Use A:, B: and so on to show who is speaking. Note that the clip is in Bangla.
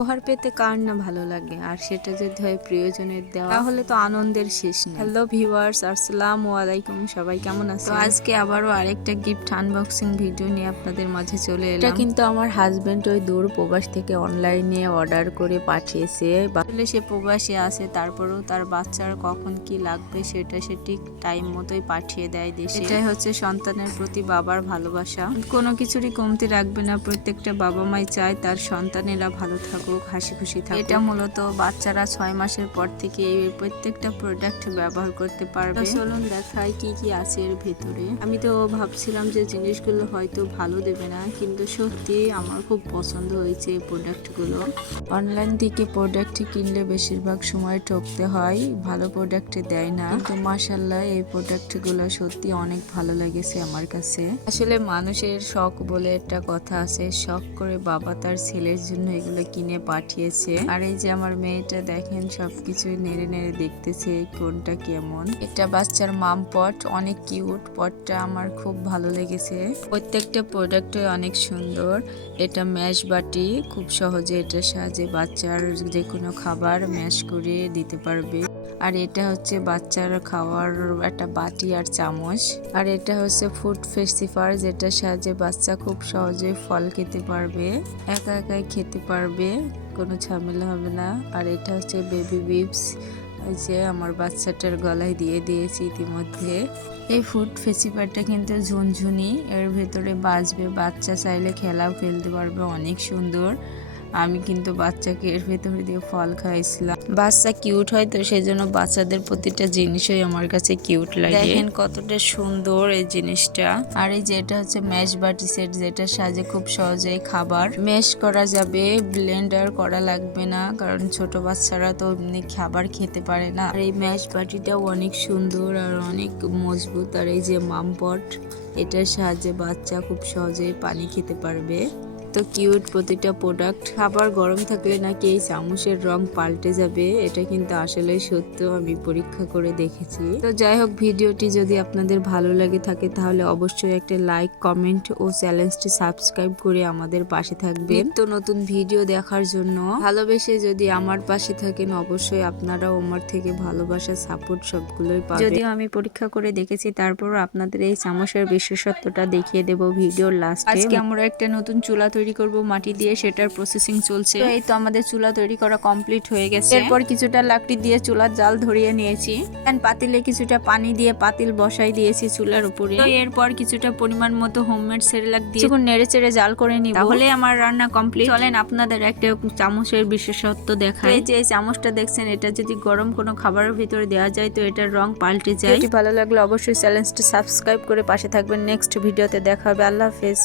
A: উপহার পেতে কার না ভালো লাগে? আর সেটা যদি হয় প্রিয়জনের দেওয়া তাহলে তো আনন্দের শেষ নেই। হ্যালো ভিউয়ার্স আসসালামু আলাইকুম সবাই কেমন আছো আজকে আবারও আরেকটা গিফট আনবক্সিং ভিডিও নিয়ে আপনাদের মাঝে চলে এলাম। এটা কিন্তু আমার হাজবেন্ড ওই দূর প্রবাস থেকে অনলাইনে অর্ডার করে পাঠিয়েছে আসলে সে প্রবাসে আছে তারপরেও তার বাচ্চার কখন কি লাগবে সেটা সে ঠিক টাইম মতোই পাঠিয়ে দেয় দেশে। এটাই হচ্ছে সন্তানের প্রতি বাবার ভালোবাসা। কোনো কিছুরই কমতি রাখবে না প্রত্যেকটা বাবা মাই চায় তার সন্তানেরা ভালো থাকুক। হাসি খুশি থাকুক। এটা মূলত বাচ্চারা ছয় মাসের পর থেকে এই প্রত্যেকটা প্রোডাক্ট ব্যবহার করতে পারবে। চলুন দেখাই কি কি আছে এর ভেতরে। আমি তো ভাবছিলাম যে জিনিসগুলো হয়তো ভালো দেবে না কিন্তু সত্যি আমার খুব পছন্দ হয়েছে এই প্রোডাক্টগুলো অনলাইন থেকে প্রোডাক্ট কিনলে বেশিরভাগ সময় ঠকতে হয় ভালো প্রোডাক্ট দেয় না। কিন্তু মাসাল্লাহ এই প্রোডাক্টগুলো সত্যি অনেক ভালো লেগেছে আমার কাছে। আসলে মানুষের শখ বলে একটা কথা আছে শখ করে বাবা তার ছেলের জন্য এগুলো কিনে পাঠিয়েছে। আর এই যে আমার মেয়েটা দেখেন সবকিছু নেড়ে নেড়ে দেখতেছে কোনটা কেমন। এটা বাচ্চার মাম পট, অনেক কিউট পটটা, আমার খুব ভালো লেগেছে। প্রত্যেকটা প্রোডাক্টই অনেক সুন্দর। এটা ম্যাশ বাটি, খুব সহজে এটার সাহায্যে বাচ্চার যে কোনো খাবার ম্যাশ করে দিতে পারবে। আর এটা হচ্ছে বাচ্চার খাওয়ার একটা বাটি আর চামচ। আর এটা হচ্ছে ফুড ফেস্টিভার যেটার সাহায্যে বাচ্চা খুব সহজে ফল খেতে পারবে, একা একাই খেতে পারবে, কোনো ঝামেলা হবে না। আর এটা হচ্ছে বেবি বিপস যে আমার বাচ্চাটার গলায় দিয়ে দিয়েছি ইতিমধ্যে। এই ফুড ফেস্টিভালটা কিন্তু ঝুনঝুনি, এর ভেতরে বাজবে, বাচ্চা চাইলে খেলাও খেলতে পারবে, অনেক সুন্দর। আমি কিন্তু বাচ্চাকে এর ভেতরে দিয়ে ফল খাইছিলাম। বাচ্চা কিউট হয় তো সেই জন্য বাচ্চাদের প্রতিটা জিনিসই আমার কাছে কিউট লাগে। দেখেন কতটা সুন্দর এই জিনিসটা। আর এই যেটা হচ্ছে ম্যাশ বাটি সেট যেটা সাজে খুব সহজেই খাবার। ম্যাশ করা যাবে ব্লেন্ডার করা লাগবে না, কারণ ছোট বাচ্চারা তো এমনি খাবার খেতে পারে না। আর এই ম্যাশ বাটিটাও অনেক সুন্দর আর অনেক মজবুত। আর এই যে মামপট এটার সাহায্যে বাচ্চা খুব সহজেই পানি খেতে পারবে। তো কিউট প্রতিটা প্রোডাক্ট খাবার গরম থাকলে নাকি এই চামচের রং পাল্টে যাবে এটা কিন্তু আসলে সত্য আমি পরীক্ষা করে দেখেছি। তো যাই হোক ভিডিওটি যদি আপনাদের ভালো লাগে থাকে তাহলে অবশ্যই একটা লাইক কমেন্ট ও চ্যানেলটি সাবস্ক্রাইব করে আমাদের পাশে থাকবেন। তো নতুন ভিডিও দেখার জন্য ভালোবেসে যদি আমার পাশে থাকেন অবশ্যই আপনারাও আমার থেকে ভালোবাসা সাপোর্ট সবগুলোই পাবেন। যদিও আমি পরীক্ষা করে দেখেছি তারপরও আপনাদের এই চামচের বিশেষত্বটা দেখিয়ে দেব ভিডিওর লাস্টে আজকে আমরা একটা নতুন চুলা তৈরি করব মাটি দিয়ে, সেটার প্রসেসিং চলছে। এই তো আমাদের চুলা তৈরি করা কমপ্লিট হয়ে গেছে। এরপর কিছুটা লাকড়ি দিয়ে চুলার জাল ধরিয়ে নিয়েছি। পাতিলে কিছুটা পানি দিয়ে পাতিল বসাই দিয়েছি চুলার উপরে। এরপর কিছুটা পরিমাণ মতো হোমমেড সেরেলাক দিয়ে নেড়ে চেড়ে জাল করে নিব। তাহলে আমার রান্না কমপ্লিট চলেন আপনাদের একটা চামচের বিশেষত্ব দেখায় যে এই চামচটা দেখছেন, এটা যদি গরম কোনো খাবারের ভিতরে দেওয়া যায়, তো এটার রং পাল্টে যায়। ভিডিওটি ভালো লাগলে অবশ্যই চ্যানেলটি সাবস্ক্রাইব করে পাশে থাকবেন। নেক্সট ভিডিওতে দেখা হবে। আল্লাহ হাফেজ।